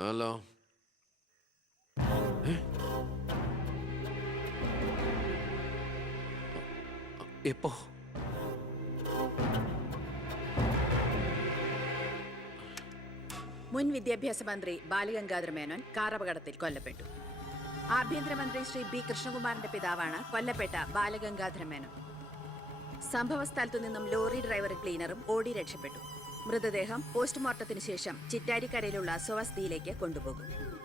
Hello. എപ്പോ? മുൻ വിദ്യാഭ്യാസ മന്ത്രി ബാലഗംഗാധര മേനോൻ കാർ അപകടത്തിൽ കൊല്ലപ്പെട്ടു. ആഭ്യന്തരമന്ത്രി ശ്രീ ബി കൃഷ്ണകുമാറിന്റെ പിതാവാണ് കൊല്ലപ്പെട്ട ബാലഗംഗാധര മേനോൻ. സംഭവസ്ഥലത്തു നിന്നും ലോറി ഡ്രൈവറും ക്ലീനറും ഓടി രക്ഷപ്പെട്ടു. മൃതദേഹം പോസ്റ്റ്മോർട്ടത്തിന് ശേഷം ചിറ്റാരിക്കരയിലുള്ള സ്വവസതിയിലേക്ക് കൊണ്ടുപോകും.